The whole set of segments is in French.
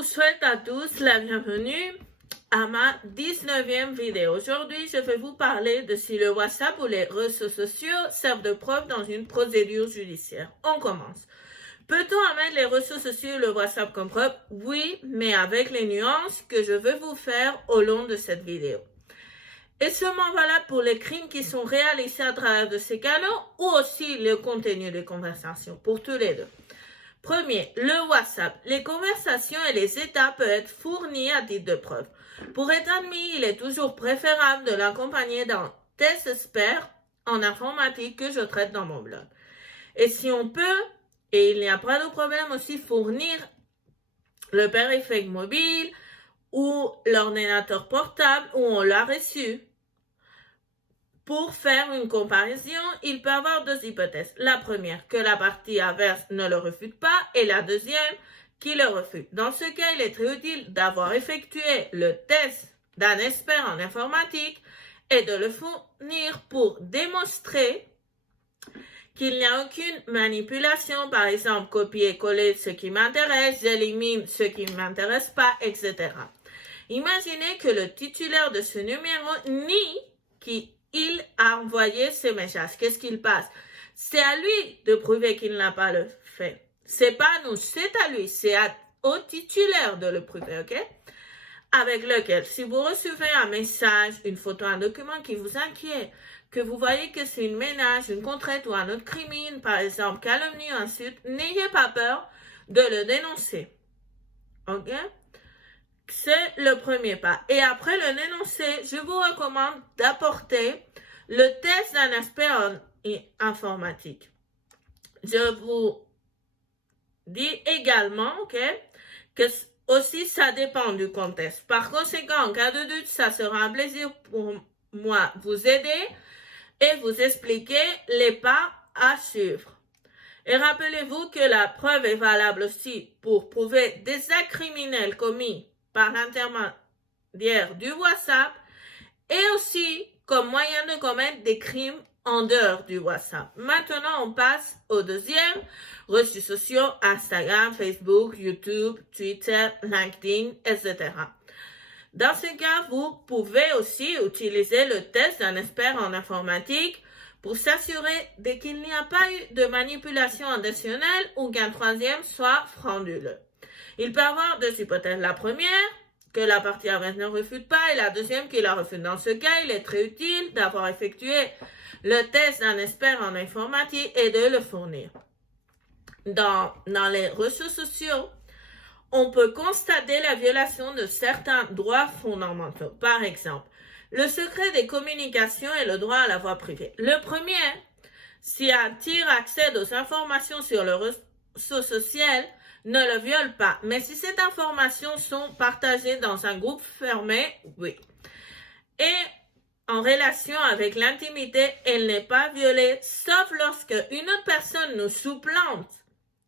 vous souhaite à tous la bienvenue à ma 19e vidéo. Aujourd'hui, je vais vous parler de si le WhatsApp ou les réseaux sociaux servent de preuve dans une procédure judiciaire. On commence. Peut-on admettre les réseaux sociaux et le WhatsApp comme preuve? Oui, mais avec les nuances que je vais vous faire au long de cette vidéo. Et seulement valable pour les crimes qui sont réalisés à travers de ces canaux ou aussi le contenu des conversations, pour tous les deux. Premier, le WhatsApp. Les conversations et les états peuvent être fournis à titre de preuve. Pour être admis, il est toujours préférable de l'accompagner d'un test expert en informatique que je traite dans mon blog. Et si on peut, et il n'y a pas de problème aussi, fournir le périphérique mobile ou l'ordinateur portable où on l'a reçu. Pour faire une comparaison, il peut y avoir deux hypothèses. La première, que la partie adverse ne le refute pas, et la deuxième, qui le refute. Dans ce cas, il est très utile d'avoir effectué le test d'un expert en informatique et de le fournir pour démontrer qu'il n'y a aucune manipulation, par exemple, copier-coller ce qui m'intéresse, j'élimine ce qui ne m'intéresse pas, etc. Imaginez que le titulaire de ce numéro nie qu'il a envoyé ce message. Qu'est-ce qu'il passe? C'est à lui de prouver qu'il n'a pas le fait. C'est pas à nous, c'est à lui. C'est au titulaire de le prouver, ok? Avec lequel, si vous recevez un message, une photo, un document qui vous inquiète, que vous voyez que c'est une menace, une contrainte ou un autre crime, par exemple, calomnie ou insulte, n'ayez pas peur de le dénoncer. Ok? C'est le premier pas. Et après le dénoncer, je vous recommande d'apporter le test d'un expert en informatique. Je vous dis également, ok, que aussi ça dépend du contexte. Par conséquent, en cas de doute, ça sera un plaisir pour moi vous aider et vous expliquer les pas à suivre. Et rappelez-vous que la preuve est valable aussi pour prouver des actes criminels commis par l'intermédiaire du WhatsApp et aussi comme moyen de commettre des crimes en dehors du WhatsApp. Maintenant, on passe au deuxième, réseaux sociaux, Instagram, Facebook, YouTube, Twitter, LinkedIn, etc. Dans ce cas, vous pouvez aussi utiliser le test d'un expert en informatique pour s'assurer qu'il n'y a pas eu de manipulation intentionnelle ou qu'un troisième soit frauduleux. Il peut y avoir deux hypothèses. La première, que la partie adverse ne refute pas, et la deuxième, qui la refute. Dans ce cas, il est très utile d'avoir effectué le test d'un expert en informatique et de le fournir. Dans les réseaux sociaux, on peut constater la violation de certains droits fondamentaux. Par exemple, le secret des communications et le droit à la voie privée. Le premier, si un tir accède aux informations sur le réseau social, ne le viole pas. Mais si ces informations sont partagées dans un groupe fermé, oui. Et en relation avec l'intimité, elle n'est pas violée, sauf lorsque une autre personne nous supplante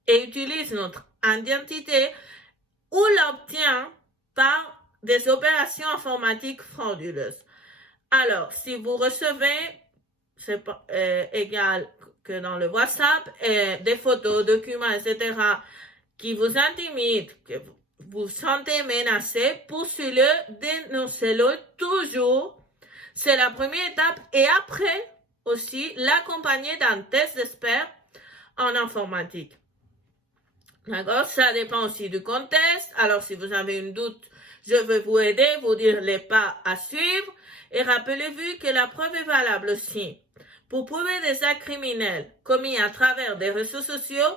et utilise notre identité ou l'obtient par des opérations informatiques frauduleuses. Alors, si vous recevez, c'est égal que dans le WhatsApp, des photos, documents, etc., qui vous intimident, que vous vous sentez menacé, poursuivez-le, dénoncez-le toujours. C'est la première étape. Et après, aussi, l'accompagner d'un test d'expert en informatique. D'accord? Ça dépend aussi du contexte. Alors, si vous avez une doute, je vais vous aider, vous dire les pas à suivre. Et rappelez-vous que la preuve est valable aussi pour prouver des actes criminels commis à travers des réseaux sociaux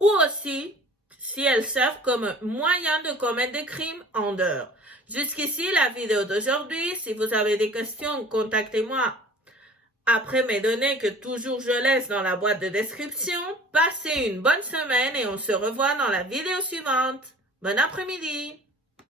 ou aussi si elles servent comme moyen de commettre des crimes en dehors. Jusqu'ici, la vidéo d'aujourd'hui. Si vous avez des questions, contactez-moi après mes données que toujours je laisse dans la boîte de description. Passez une bonne semaine et on se revoit dans la vidéo suivante. Bon après-midi!